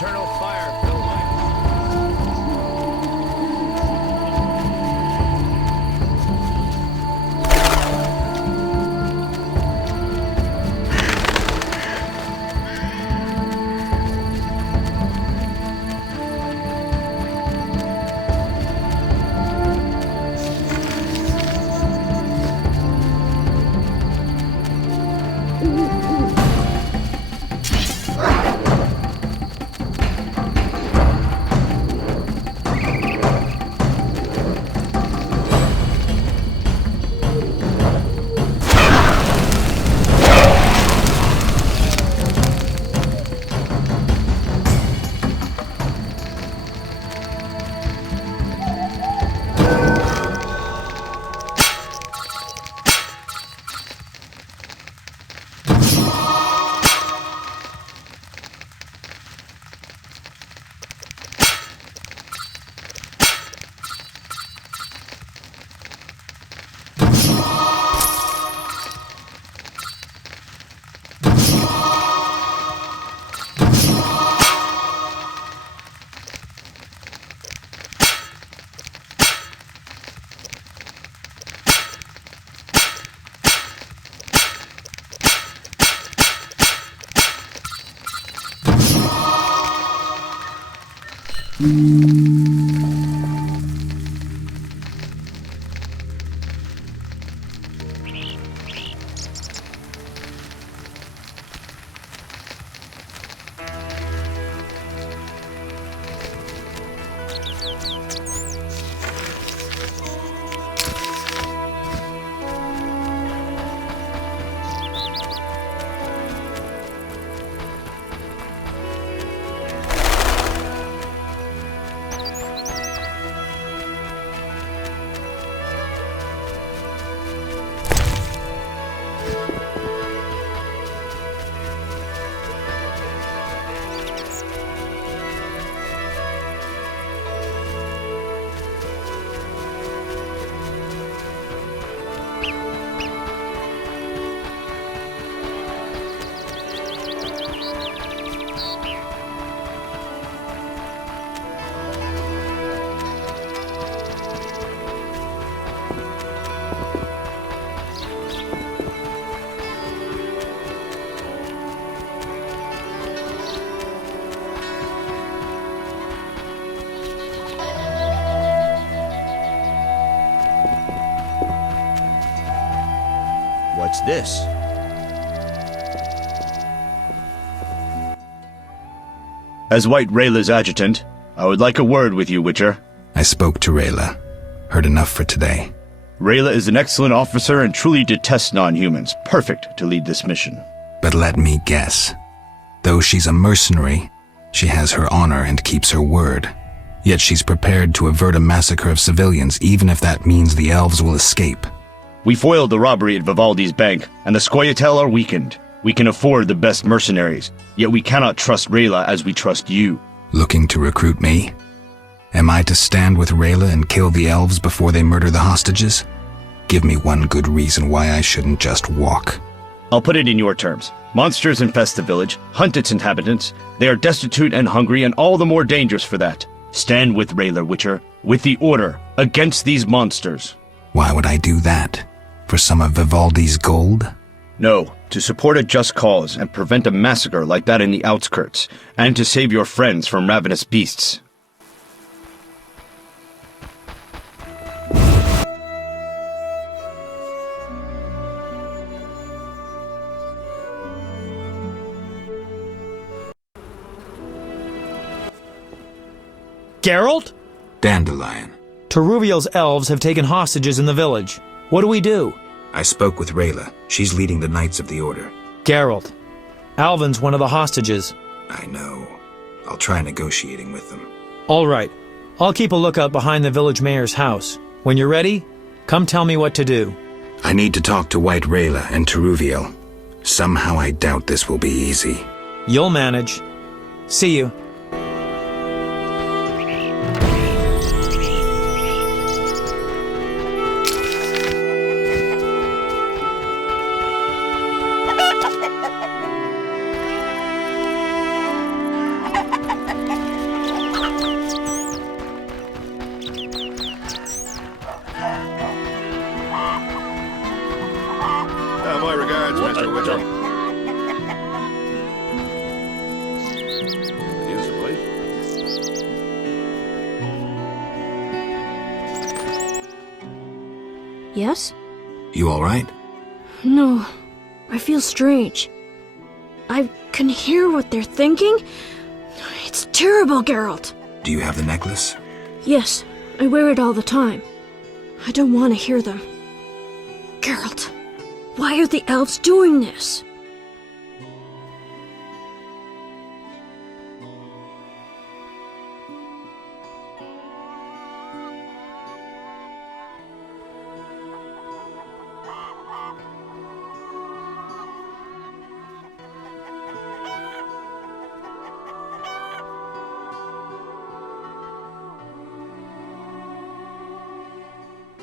eternal fire fill my... What's this? As White Rayla's adjutant, I would like a word with you, Witcher. I spoke to Rayla. Heard enough for today. Rayla is an excellent officer and truly detests non-humans. Perfect to lead this mission. But let me guess. Though she's a mercenary, she has her honor and keeps her word. Yet she's prepared to avert a massacre of civilians, even if that means the elves will escape. We foiled the robbery at Vivaldi's bank, and the Scoia'tael are weakened. We can afford the best mercenaries, yet we cannot trust Rayla as we trust you. Looking to recruit me? Am I to stand with Rayla and kill the elves before they murder the hostages? Give me one good reason why I shouldn't just walk. I'll put it in your terms. Monsters infest the village, hunt its inhabitants. They are destitute and hungry, and all the more dangerous for that. Stand with Rayla, Witcher, with the Order, against these monsters. Why would I do that? For some of Vivaldi's gold? No, to support a just cause and prevent a massacre like that in the outskirts, and to save your friends from ravenous beasts. Geralt? Dandelion. Teruviel's elves have taken hostages in the village. What do we do? I spoke with Rayla. She's leading the Knights of the Order. Geralt. Alvin's one of the hostages. I know. I'll try negotiating with them. All right. I'll keep a lookout behind the village mayor's house. When you're ready, come tell me what to do. I need to talk to White Rayla and Teruviel. Somehow I doubt this will be easy. You'll manage. See you. Yes? You all right? No, I feel strange. I can hear what they're thinking. It's terrible, Geralt. Do you have the necklace? Yes, I wear it all the time. I don't want to hear them. Geralt, why are the elves doing this?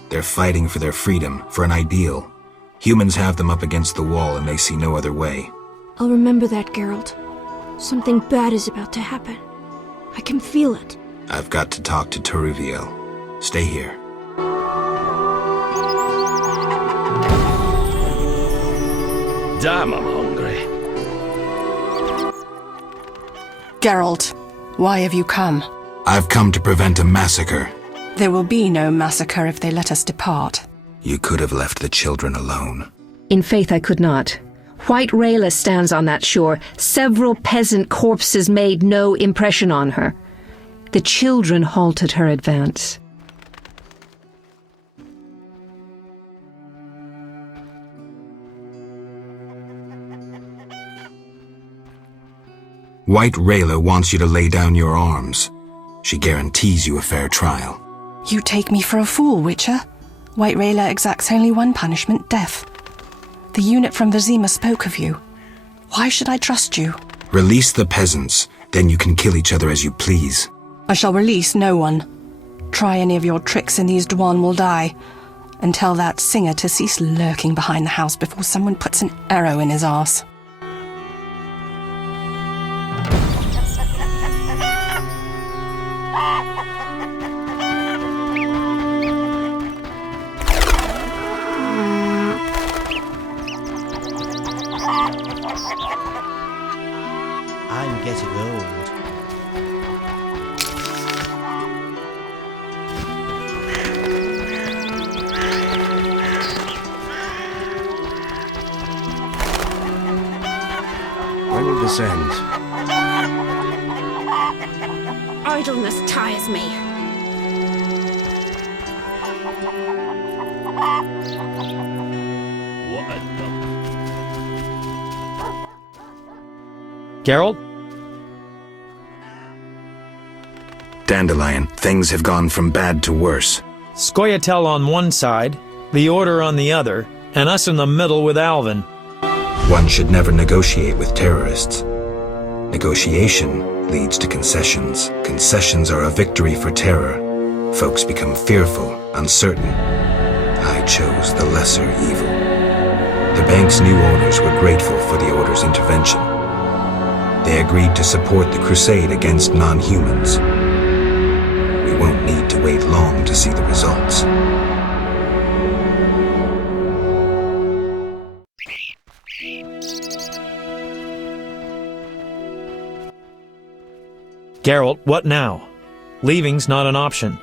They're fighting for their freedom, for an ideal. Humans have them up against the wall and they see no other way. I'll remember that, Geralt. Something bad is about to happen. I can feel it. I've got to talk to Teruviel. Stay here. Damn, I'm hungry. Geralt, why have you come? I've come to prevent a massacre. There will be no massacre if they let us depart. You could have left the children alone. In faith I could not. White Rayla stands on that shore. Several peasant corpses made no impression on her. The children halted her advance. White Rayla wants you to lay down your arms. She guarantees you a fair trial. You take me for a fool, Witcher. White Rayla exacts only one punishment, death. The unit from Vizima spoke of you. Why should I trust you? Release the peasants, then you can kill each other as you please. I shall release no one. Try any of your tricks and these Dwan will die. And tell that singer to cease lurking behind the house before someone puts an arrow in his arse. I'm getting old. When will this end? Idleness tires me. What a Geralt? Dandelion, things have gone from bad to worse. Scoia'tael on one side, the Order on the other, and us in the middle with Alvin. One should never negotiate with terrorists. Negotiation leads to concessions. Concessions are a victory for terror. Folks become fearful, uncertain. I chose the lesser evil. The bank's new owners were grateful for the Order's intervention. They agreed to support the crusade against non-humans. We won't need to wait long to see the results. Geralt, what now? Leaving's not an option.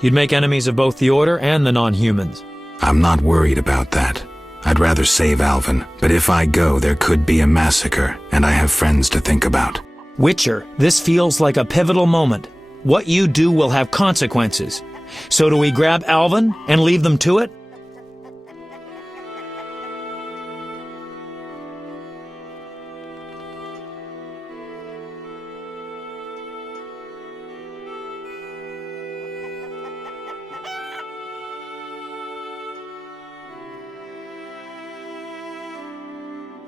You'd make enemies of both the Order and the non-humans. I'm not worried about that. I'd rather save Alvin, but if I go, there could be a massacre, and I have friends to think about. Witcher, this feels like a pivotal moment. What you do will have consequences. So do we grab Alvin and leave them to it?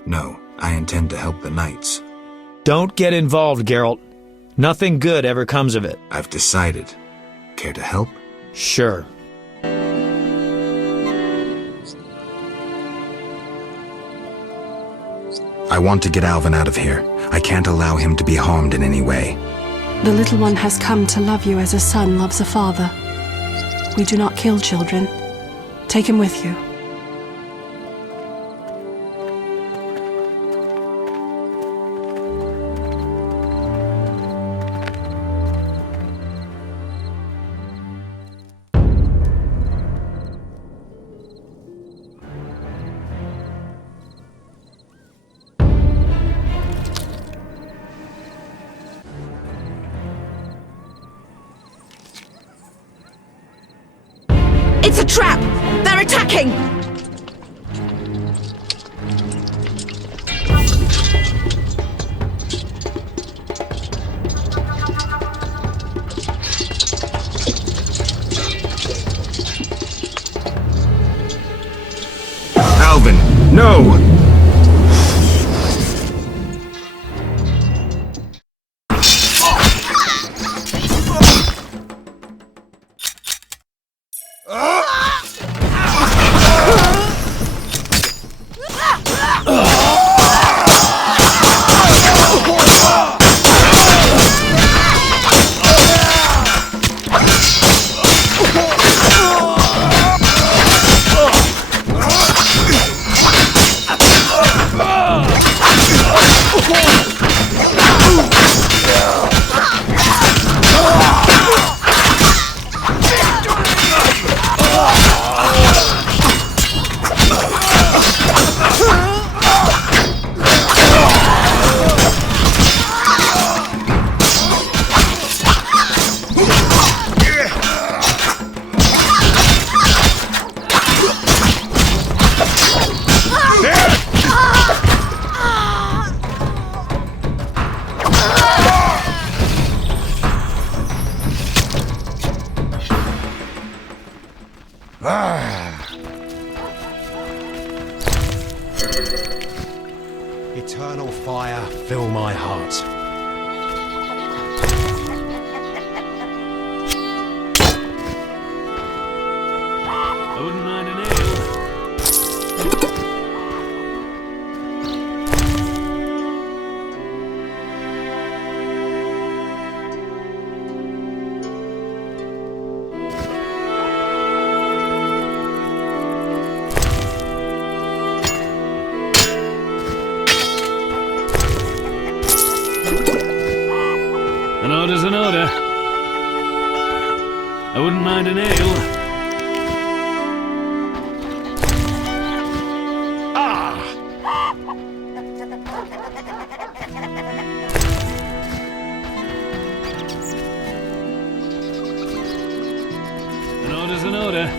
No, I intend to help the knights. Don't get involved, Geralt. Nothing good ever comes of it. I've decided. Care to help? Sure. I want to get Alvin out of here. I can't allow him to be harmed in any way. The little one has come to love you as a son loves a father. We do not kill children. Take him with you. It's a trap! They're attacking! Alvin, no! Eternal fire, fill my heart. I wouldn't mind an ale. An order's an order. I wouldn't mind an ale. An order's an order.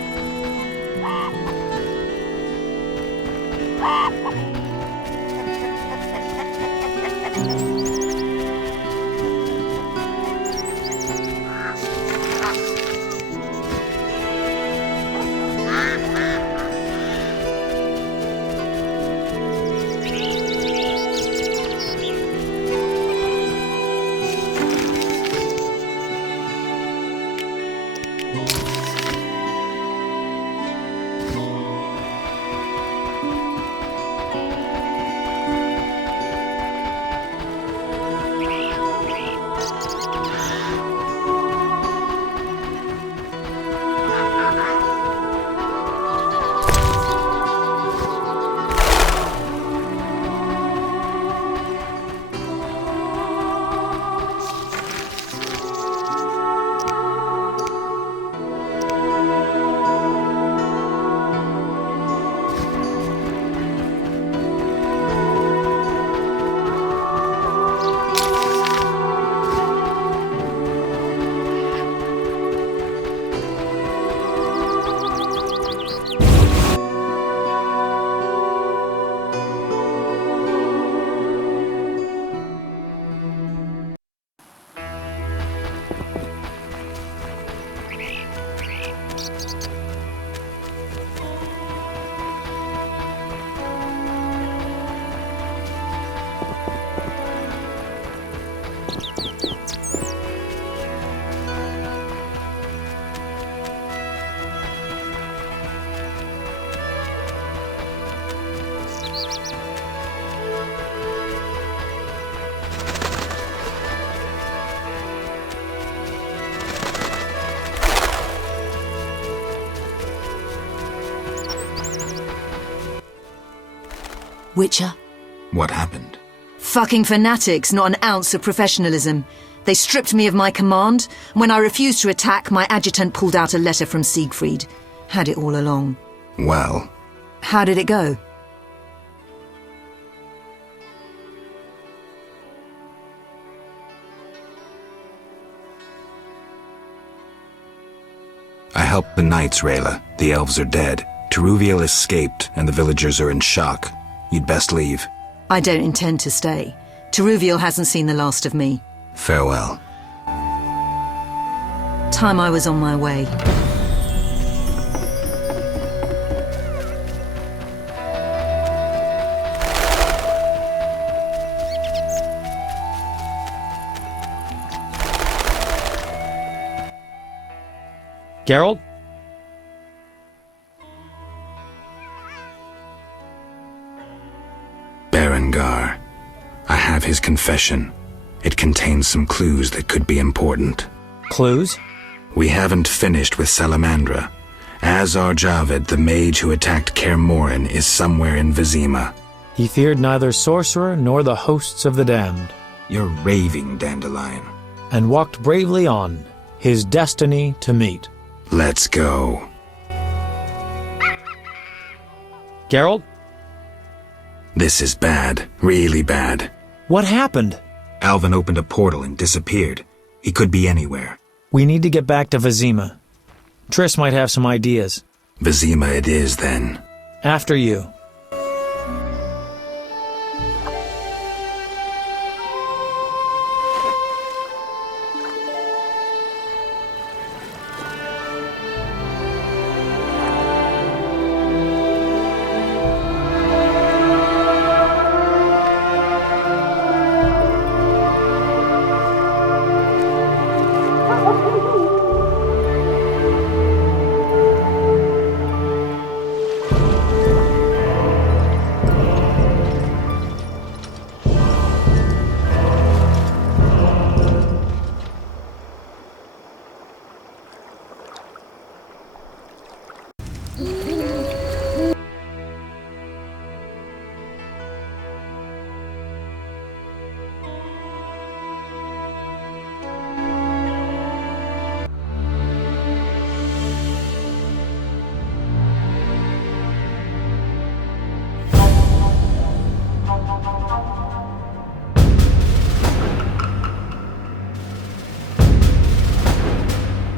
Witcher? What happened? Fucking fanatics, not an ounce of professionalism. They stripped me of my command. When I refused to attack, my adjutant pulled out a letter from Siegfried. Had it all along. Well, How did it go? I helped the knights, Rayla. The elves are dead. Teruviel escaped, and the villagers are in shock. You'd best leave. I don't intend to stay. Teruviel hasn't seen the last of me. Farewell. Time I was on my way. Geralt? Berengar. I have his confession. It contains some clues that could be important. Clues? We haven't finished with Salamandra. Azar Javed, the mage who attacked Kaer Morhen, is somewhere in Vizima. He feared neither sorcerer nor the hosts of the damned, You're raving, Dandelion. and walked bravely on, his destiny to meet. Let's go. Geralt? This is bad. Really bad. What happened? Alvin opened a portal and disappeared. He could be anywhere. We need to get back to Vizima. Triss might have some ideas. Vizima it is, then. After you.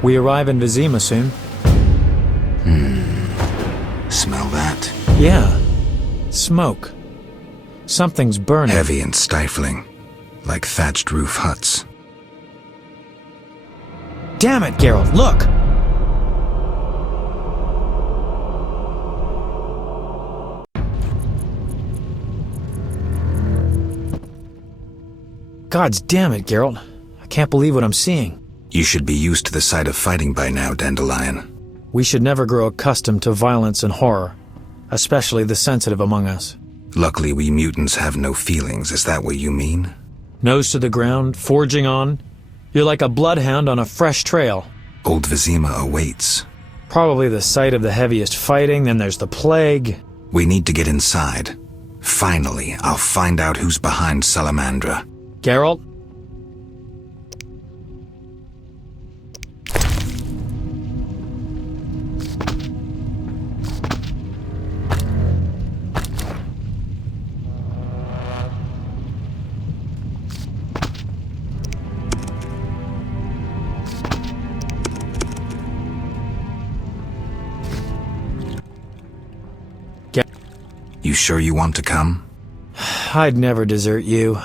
We arrive in Vizima soon. Smell that? Yeah. Smoke. Something's burning. Heavy and stifling. Like thatched roof huts. Damn it, Geralt, look! Gods damn it, Geralt. I can't believe what I'm seeing. You should be used to the sight of fighting by now, Dandelion. We should never grow accustomed to violence and horror, especially the sensitive among us. Luckily, we mutants have no feelings. Is that what you mean? Nose to the ground, forging on. You're like a bloodhound on a fresh trail. Old Vizima awaits. Probably the site of the heaviest fighting, then there's the plague. We need to get inside. Finally, I'll find out who's behind Salamandra. Geralt? You sure you want to come? I'd never desert you.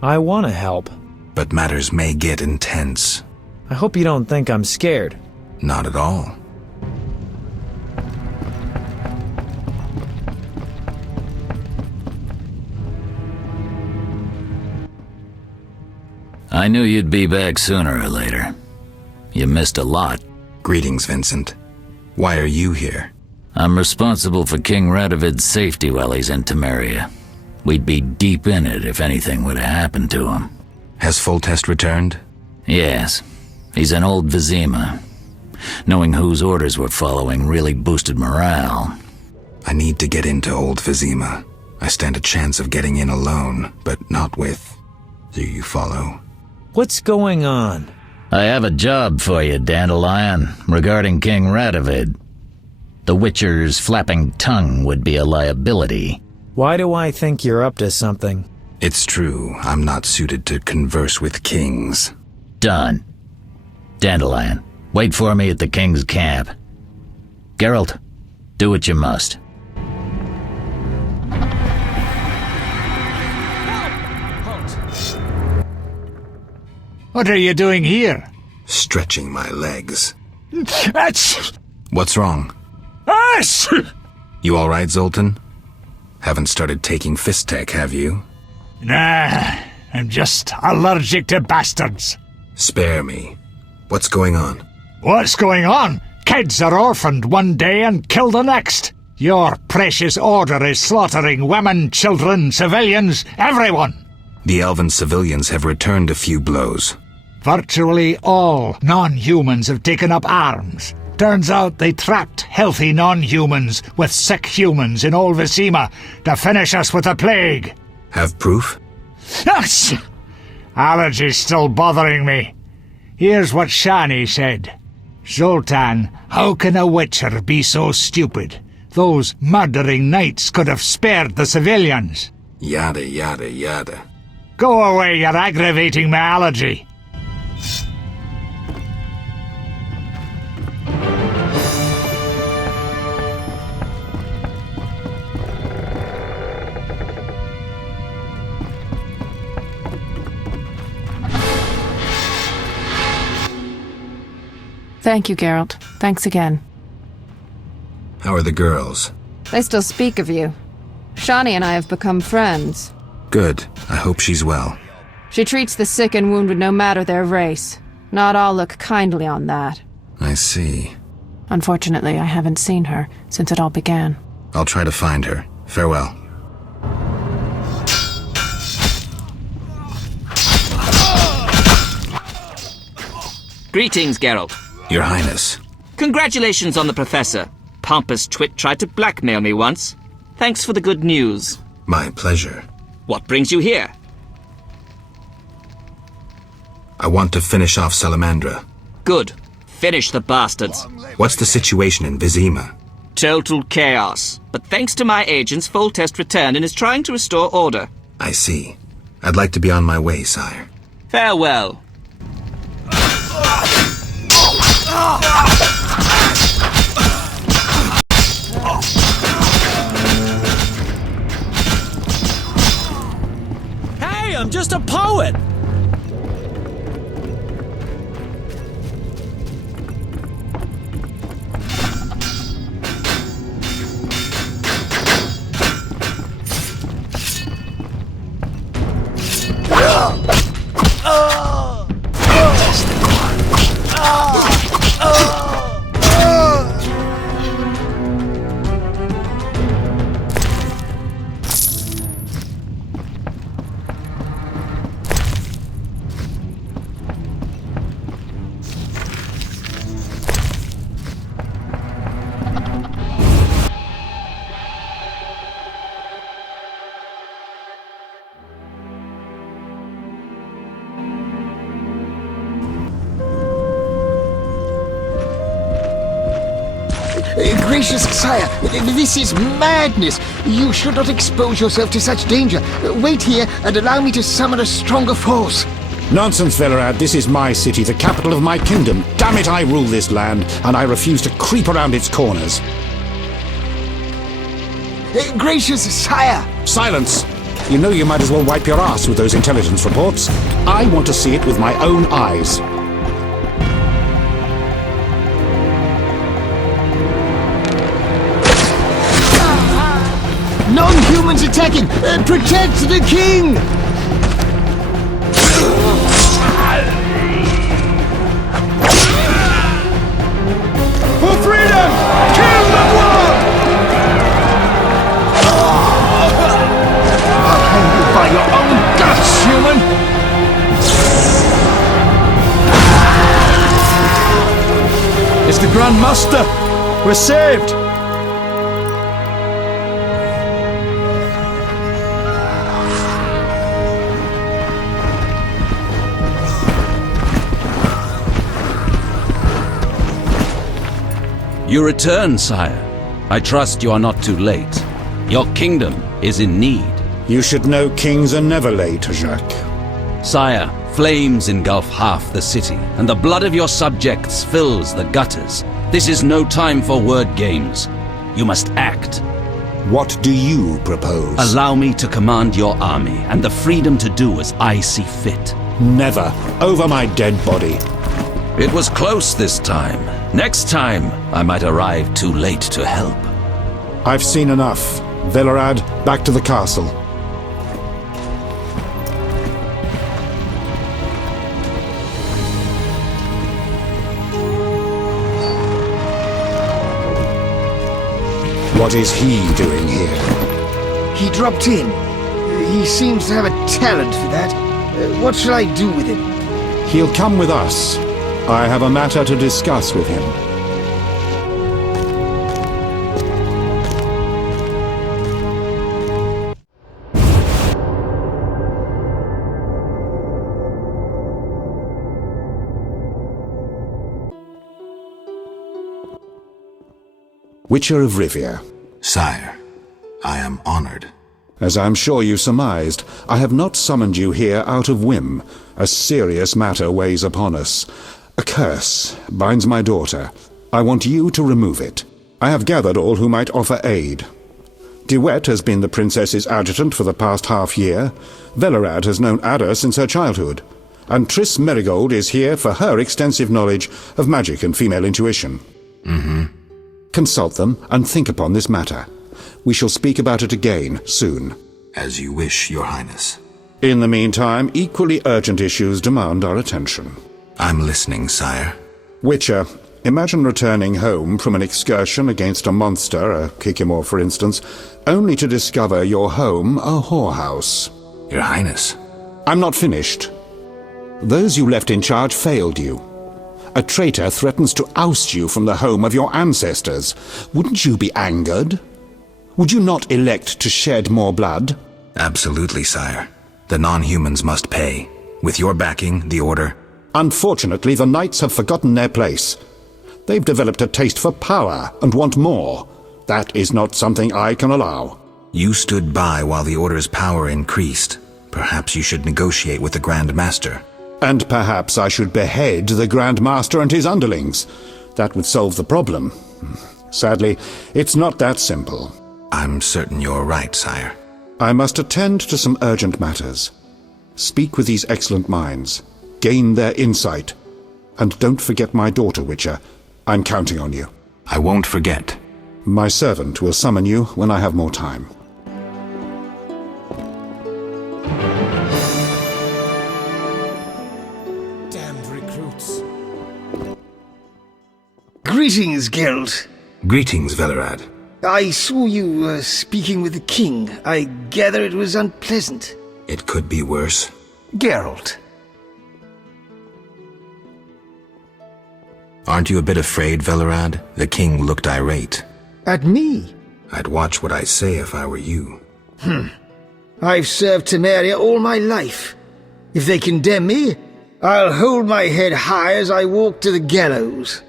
I want to help. But matters may get intense. I hope you don't think I'm scared. Not at all. I knew you'd be back sooner or later. You missed a lot. Greetings, Vincent. Why are you here? I'm responsible for King Radovid's safety while he's in Temeria. We'd be deep in it if anything would have happened to him. Has Foltest returned? Yes, he's in old Vizima. Knowing whose orders we're following really boosted morale. I need to get into old Vizima. I stand a chance of getting in alone, but not with... Do you follow? What's going on? I have a job for you, Dandelion, regarding King Radovid. The Witcher's flapping tongue would be a liability. Why do I think you're up to something? It's true, I'm not suited to converse with kings. Done. Dandelion, Wait for me at the king's camp. Geralt, do what you must. What are you doing here? Stretching my legs. That's... What's wrong? Us! You alright, Zoltan? Haven't started taking fist tech, have you? Nah, I'm just allergic to bastards. Spare me. What's going on? What's going on? Kids are orphaned one day and killed the next. Your precious order is slaughtering women, children, civilians, everyone. The elven civilians have returned a few blows. Virtually all non-humans have taken up arms. Turns out they trapped healthy non-humans with sick humans in old Vizima to finish us with the plague. Have proof? Yes! Allergy's still bothering me. Here's what Shani said. Zoltan, how can a witcher be so stupid? Those murdering knights could have spared the civilians. Yada, yada, yada. Go away, you're aggravating my allergy. Thank you, Geralt. Thanks again. How are the girls? They still speak of you. Shani and I have become friends. Good. I hope she's well. She treats the sick and wounded no matter their race. Not all look kindly on that. I see. Unfortunately, I haven't seen her since it all began. I'll try to find her. Farewell. Greetings, Geralt. Your Highness. Congratulations on the Professor. Pompous twit tried to blackmail me once. Thanks for the good news. My pleasure. What brings you here? I want to finish off Salamandra. Good. Finish the bastards. What's the situation in Vizima? Total chaos. But thanks to my agents, Foltest returned and is trying to restore order. I see. I'd like to be on my way, sire. Farewell. Hey, I'm just a poet! Gracious sire, this is madness. You should not expose yourself to such danger. Wait here and allow me to summon a stronger force. Nonsense, Velerad. This is my city, the capital of my kingdom. Damn it, I rule this land, and I refuse to creep around its corners. Gracious sire! Silence! You know you might as well wipe your ass with those intelligence reports. I want to see it with my own eyes. Non-humans attacking! Protect the king! For freedom! Kill the war! I'll hang you by your own guts, human! It's the Grand Master! We're saved! You return, sire. I trust you are not too late. Your kingdom is in need. You should know kings are never late, Jacques. Sire, Flames engulf half the city, and the blood of your subjects fills the gutters. This is no time for word games. You must act. What do you propose? Allow me to command your army, and the freedom to do as I see fit. Never. Over my dead body. It was close this time. Next time, I might arrive too late to help. I've seen enough. Velerad, back to the castle. What is he doing here? He dropped in. He seems to have a talent for that. What shall I do with him? He'll come with us. I have a matter to discuss with him. Witcher of Rivia. Sire, I am honored. As I'm sure you surmised, I have not summoned you here out of whim. A serious matter weighs upon us. A curse binds my daughter. I want you to remove it. I have gathered all who might offer aid. DeWitt has been the princess's adjutant for the past half-year. Velerad has known Ada since her childhood. And Triss Merigold is here for her extensive knowledge of magic and female intuition. Consult them and think upon this matter. We shall speak about it again soon. As you wish, Your Highness. In the meantime, equally urgent issues demand our attention. I'm listening, sire. Witcher, imagine returning home from an excursion against a monster, a Kikimor for instance, only to discover your home a whorehouse. Your Highness. I'm not finished. Those you left in charge failed you. A traitor threatens to oust you from the home of your ancestors. Wouldn't you be angered? Would you not elect to shed more blood? Absolutely, sire. The non-humans must pay. With your backing, the Order... Unfortunately, the Knights have forgotten their place. They've developed a taste for power and want more. That is not something I can allow. You stood by while the Order's power increased. Perhaps you should negotiate with the Grand Master. And perhaps I should behead the Grand Master and his underlings. That would solve the problem. Sadly, it's not that simple. I'm certain you're right, sire. I must attend to some urgent matters. Speak with these excellent minds. Gain their insight. And don't forget my daughter, Witcher. I'm counting on you. I won't forget. My servant will summon you when I have more time. Damned recruits. Greetings, Geralt. Greetings, Velerad. I saw you speaking with the king. I gather it was unpleasant. It could be worse. Geralt. Aren't you a bit afraid, Velerad? The king looked irate. At me? I'd watch what I say if I were you. I've served Temeria all my life. If they condemn me, I'll hold my head high as I walk to the gallows.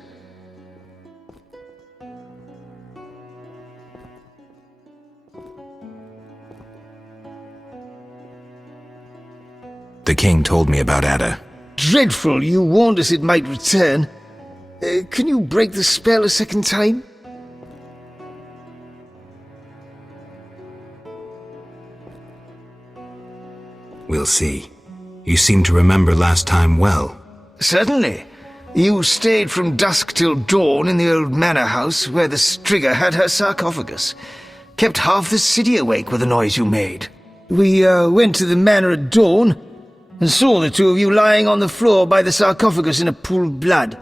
The king told me about Ada. Dreadful, you warned us it might return. Can you break the spell a second time? We'll see. You seem to remember last time well. Certainly. You stayed from dusk till dawn in the old manor house where the Strigger had her sarcophagus. Kept half the city awake with the noise you made. We went to the manor at dawn and saw the two of you lying on the floor by the sarcophagus in a pool of blood.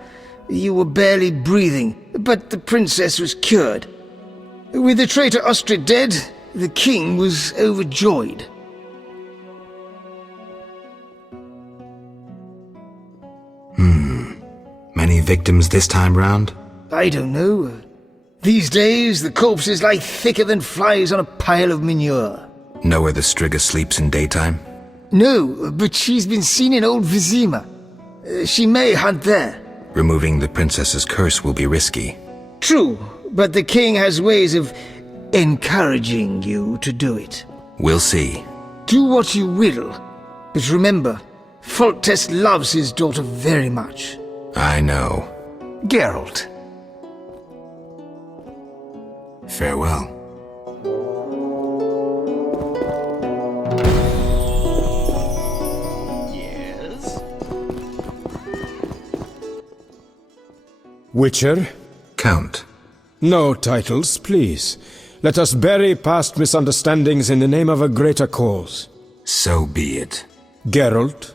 You were barely breathing, but the princess was cured. With the traitor Ostrid dead, the king was overjoyed. Many victims this time round? I don't know. These days, the corpses lie thicker than flies on a pile of manure. Know where the Strigger sleeps in daytime? No, but she's been seen in Old Vizima. She may hunt there. Removing the princess's curse will be risky. True, but the king has ways of encouraging you to do it. We'll see. Do what you will, but remember, Foltest loves his daughter very much. I know. Geralt. Farewell. Witcher? Count. No titles, please. Let us bury past misunderstandings in the name of a greater cause. So be it. Geralt?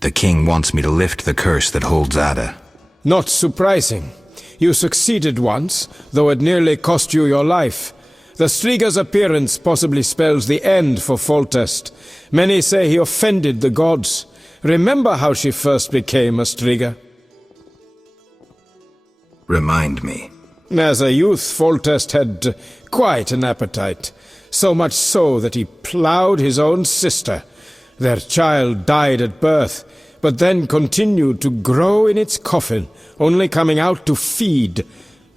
The king wants me to lift the curse that holds Ada. Not surprising. You succeeded once, though it nearly cost you your life. The Striga's appearance possibly spells the end for Foltest. Many say he offended the gods. Remember how she first became a Striga? Remind me. As a youth, Foltest had quite an appetite. So much so that he ploughed his own sister. Their child died at birth, but then continued to grow in its coffin, only coming out to feed.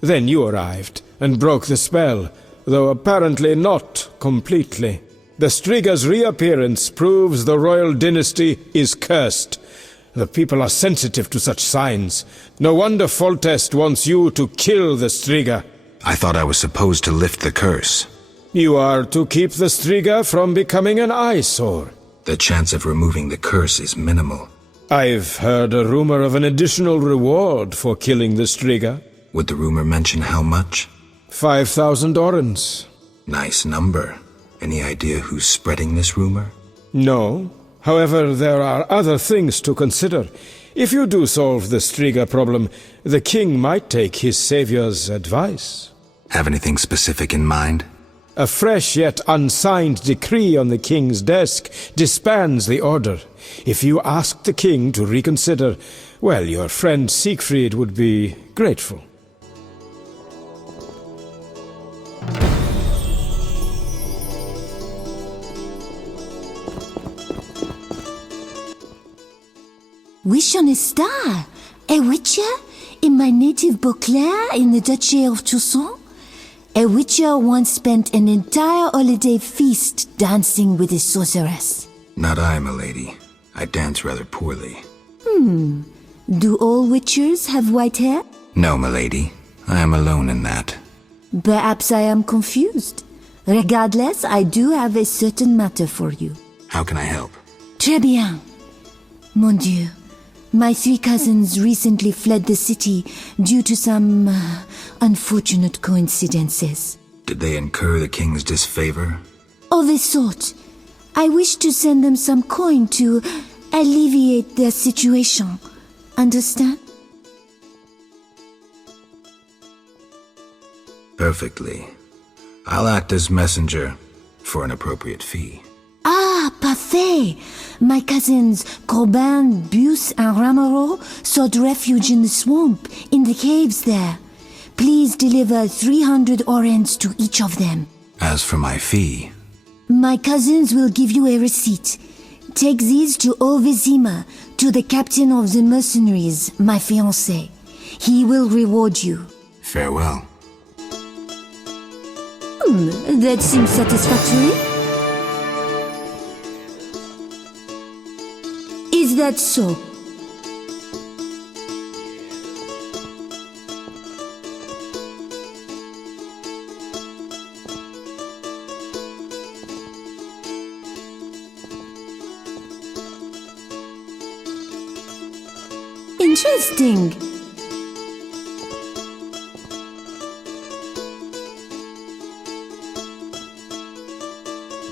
Then you arrived, and broke the spell, though apparently not completely. The Striga's reappearance proves the royal dynasty is cursed. The people are sensitive to such signs. No wonder Foltest wants you to kill the Striga. I thought I was supposed to lift the curse. You are to keep the Striga from becoming an eyesore. The chance of removing the curse is minimal. I've heard a rumor of an additional reward for killing the Striga. Would the rumor mention how much? 5,000 orens. Nice number. Any idea who's spreading this rumor? No. However, there are other things to consider. If you do solve the Striga problem, the king might take his savior's advice. Have anything specific in mind? A fresh yet unsigned decree on the king's desk disbands the order. If you ask the king to reconsider, well, your friend Siegfried would be grateful. Wish on a star? A witcher? In my native Beauclair in the Duchy of Toussaint? A witcher once spent an entire holiday feast dancing with a sorceress. Not I, milady. I dance rather poorly. Do all witchers have white hair? No, milady. I am alone in that. Perhaps I am confused. Regardless, I do have a certain matter for you. How can I help? Très bien. Mon Dieu. My 3 cousins recently fled the city due to some unfortunate coincidences. Did they incur the king's disfavor? Of a sort. I wish to send them some coin to alleviate their situation. Understand? Perfectly. I'll act as messenger for an appropriate fee. Ah, parfait! My cousins Corbin, Buse, and Ramiro sought refuge in the swamp, in the caves there. Please deliver 300 orens to each of them. As for my fee... My cousins will give you a receipt. Take these to Ovizima, to the captain of the mercenaries, my fiancé. He will reward you. Farewell. That seems satisfactory. Is that so? Interesting.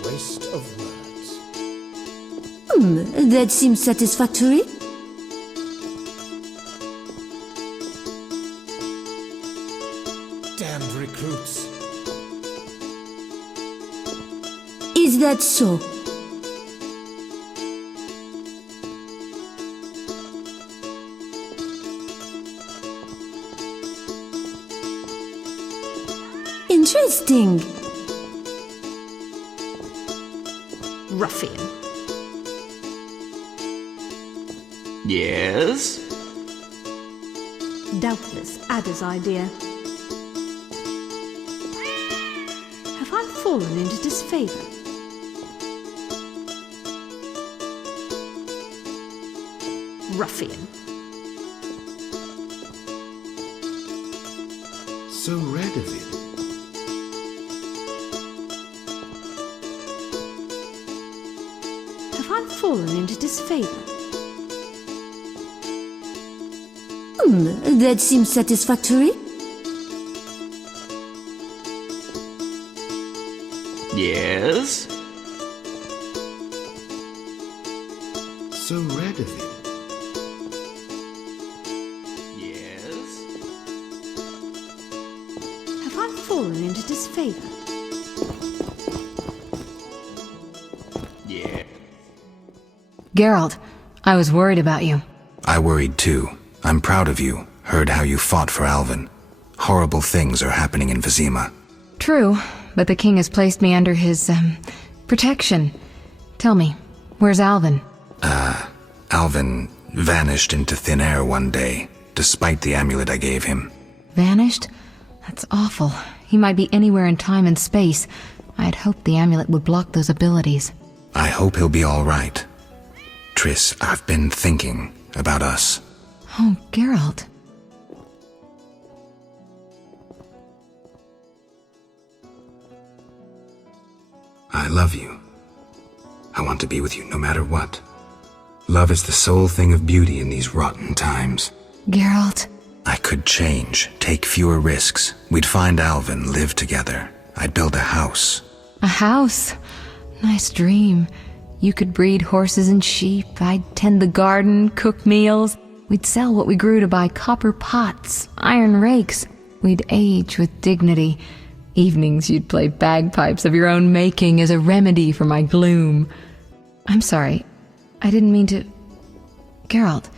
Waste of words. That seems satisfactory. Damned recruits. Is that so? Interesting. Ruffian. Yes? Doubtless Ada's idea. Have I fallen into disfavor? Ruffian. So red of it. Have I fallen into disfavor? That seems satisfactory. Yes? So red of it. Yes? Have I fallen into disfavor? Yeah. Geralt, I was worried about you. I worried too. I'm proud of you. Heard how you fought for Alvin. Horrible things are happening in Vizima. True, but the king has placed me under his, protection. Tell me, where's Alvin? Alvin vanished into thin air one day, despite the amulet I gave him. Vanished? That's awful. He might be anywhere in time and space. I had hoped the amulet would block those abilities. I hope he'll be all right. Triss, I've been thinking about us. Oh, Geralt. I love you. I want to be with you no matter what. Love is the sole thing of beauty in these rotten times. Geralt. I could change, take fewer risks. We'd find Alvin, live together. I'd build a house. A house? Nice dream. You could breed horses and sheep. I'd tend the garden, cook meals. We'd sell what we grew to buy copper pots, iron rakes. We'd age with dignity. Evenings you'd play bagpipes of your own making as a remedy for my gloom. I'm sorry. I didn't mean to... Geralt,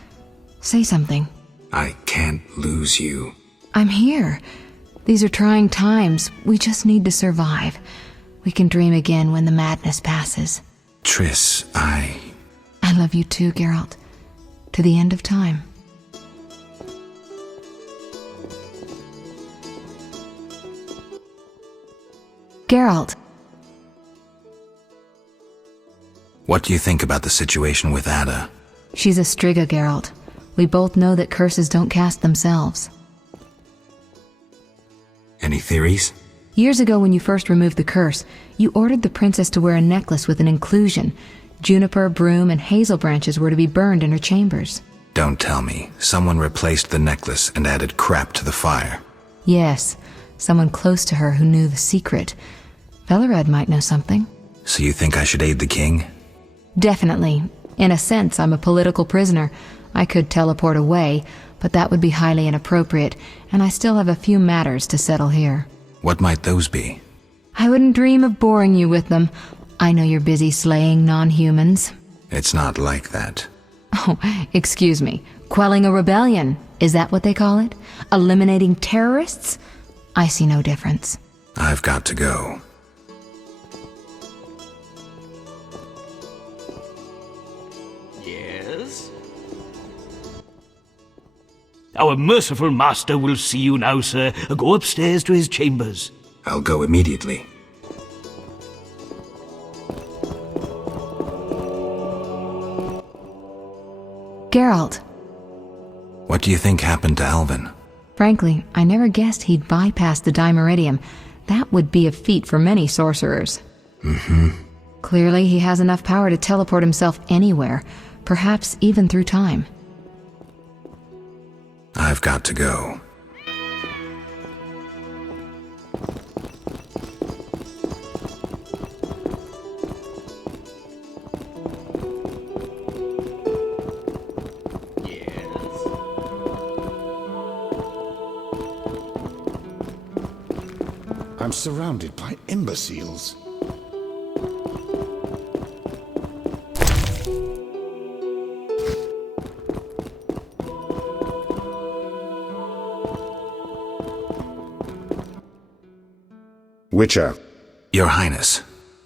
say something. I can't lose you. I'm here. These are trying times. We just need to survive. We can dream again when the madness passes. Triss, I love you too, Geralt. To the end of time. Geralt. What do you think about the situation with Ada? She's a Striga, Geralt. We both know that curses don't cast themselves. Any theories? Years ago when you first removed the curse, you ordered the princess to wear a necklace with an inclusion. Juniper, broom, and hazel branches were to be burned in her chambers. Don't tell me. Someone replaced the necklace and added crap to the fire. Yes, someone close to her who knew the secret. Velerad might know something. So you think I should aid the king? Definitely. In a sense, I'm a political prisoner. I could teleport away, but that would be highly inappropriate, and I still have a few matters to settle here. What might those be? I wouldn't dream of boring you with them. I know you're busy slaying non-humans. It's not like that. Oh, excuse me. Quelling a rebellion. Is that what they call it? Eliminating terrorists? I see no difference. I've got to go. Yes? Our merciful master will see you now, sir. Go upstairs to his chambers. I'll go immediately. Geralt. What do you think happened to Alvin? Frankly, I never guessed he'd bypass the Dimeridium. That would be a feat for many sorcerers. Clearly, he has enough power to teleport himself anywhere, perhaps even through time. I've got to go. I'm surrounded by imbeciles. Witcher. Your Highness.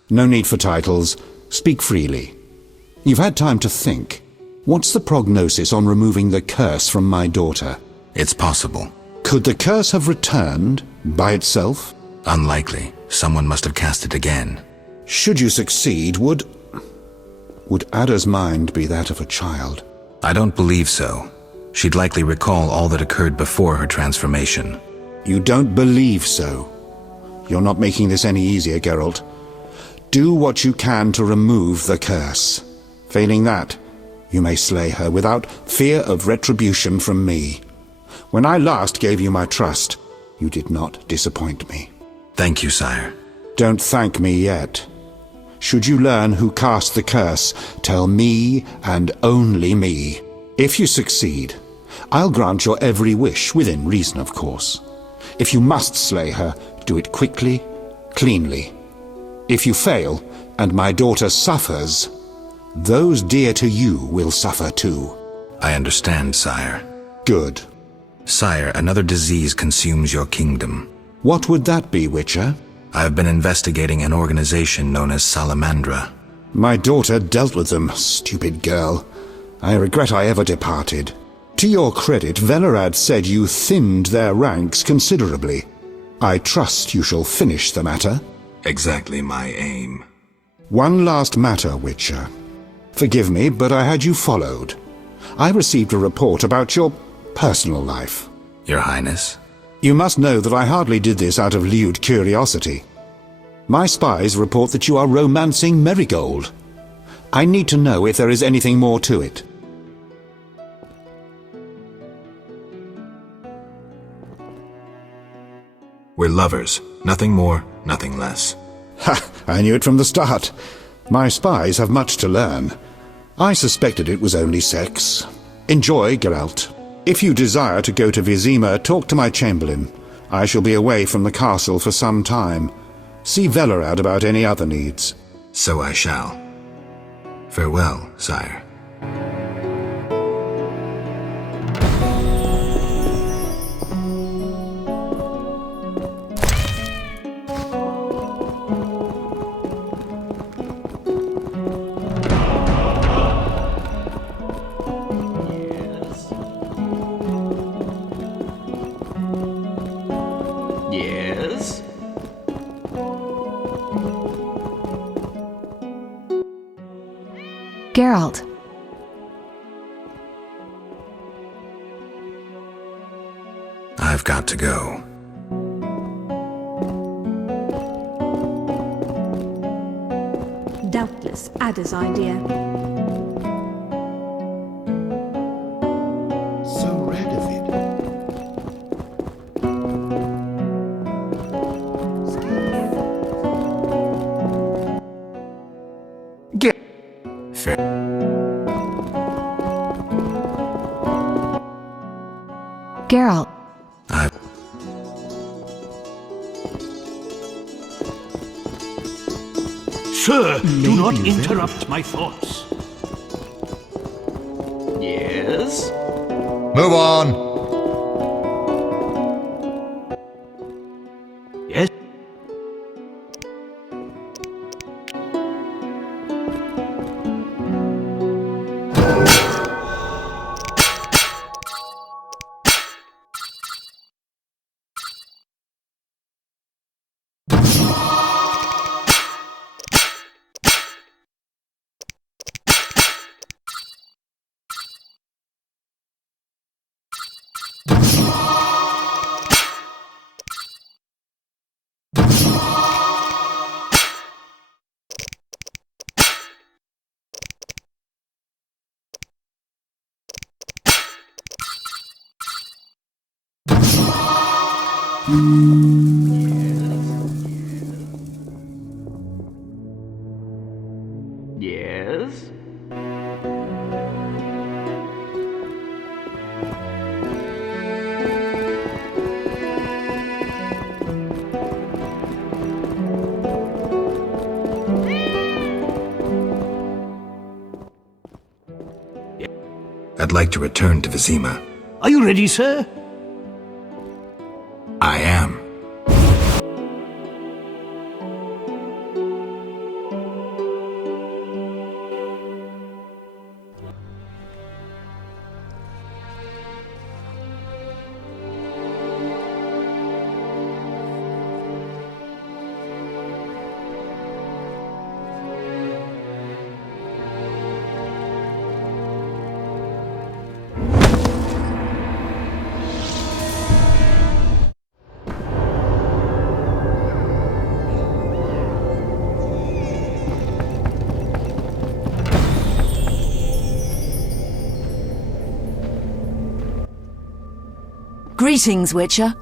No need for titles. Speak freely. You've had time to think. What's the prognosis on removing the curse from my daughter? It's possible. Could the curse have returned by itself? Unlikely. Someone must have cast it again. Should you succeed, would Ada's mind be that of a child? I don't believe so. She'd likely recall all that occurred before her transformation. You don't believe so? You're not making this any easier, Geralt. Do what you can to remove the curse. Failing that, you may slay her without fear of retribution from me. When I last gave you my trust, you did not disappoint me. Thank you, sire. Don't thank me yet. Should you learn who cast the curse, tell me and only me. If you succeed, I'll grant your every wish, within reason, of course. If you must slay her, do it quickly, cleanly. If you fail, and my daughter suffers, those dear to you will suffer too. I understand, sire. Good. Sire, another disease consumes your kingdom. What would that be, Witcher? I have been investigating an organization known as Salamandra. My daughter dealt with them, stupid girl. I regret I ever departed. To your credit, Velerad said you thinned their ranks considerably. I trust you shall finish the matter. Exactly my aim. One last matter, Witcher. Forgive me, but I had you followed. I received a report about your personal life. Your Highness? You must know that I hardly did this out of lewd curiosity. My spies report that you are romancing Marigold. I need to know if there is anything more to it. We're lovers. Nothing more, nothing less. Ha! I knew it from the start. My spies have much to learn. I suspected it was only sex. Enjoy, Geralt. If you desire to go to Vizima, talk to my chamberlain. I shall be away from the castle for some time. See Velerad about any other needs. So I shall. Farewell, sire. Yes? Geralt. I've got to go. Doubtless Ada's idea. So red of it. Get fair. Geralt. Sir, do not interrupt my thoughts. Yes? Move on. Yes? Yes? I'd like to return to Vizima. Are you ready, sir? I am. Greetings, Witcher.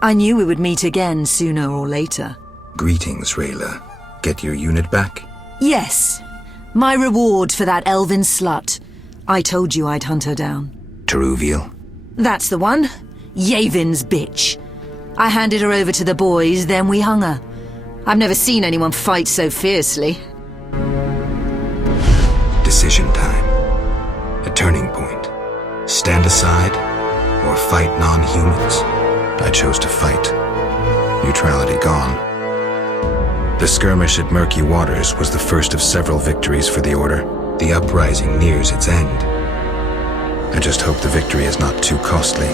I knew we would meet again sooner or later. Greetings, Rayla. Get your unit back? Yes. My reward for that elven slut. I told you I'd hunt her down. Teruviel? That's the one. Yavin's bitch. I handed her over to the boys, then we hung her. I've never seen anyone fight so fiercely. Decision time. A turning point. Stand aside or fight non-humans. I chose to fight. Neutrality gone. The skirmish at Murky Waters was the first of several victories for the Order. The uprising nears its end. I just hope the victory is not too costly.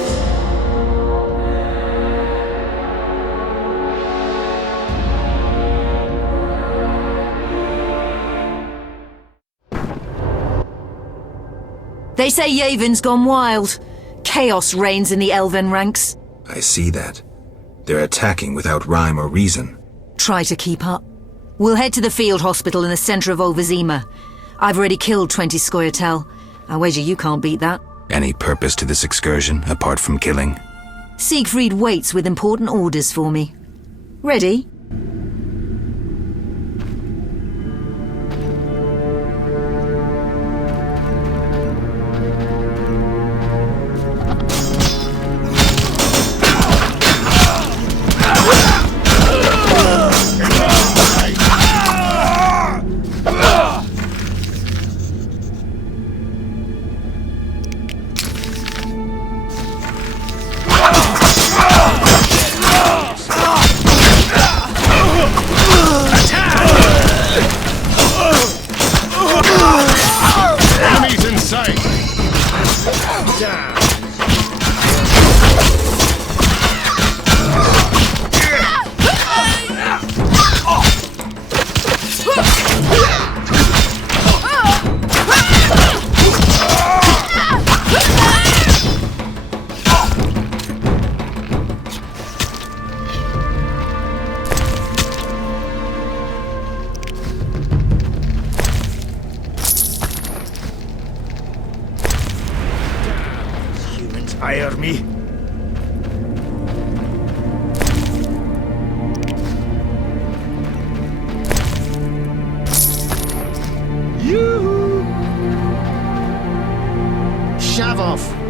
They say Yavin's gone wild. Chaos reigns in the elven ranks. I see that. They're attacking without rhyme or reason. Try to keep up. We'll head to the field hospital in the center of Olvazima. I've already killed 20 Scoia'tael. I wager you can't beat that. Any purpose to this excursion, apart from killing? Siegfried waits with important orders for me. Ready? Hire me? Shove off.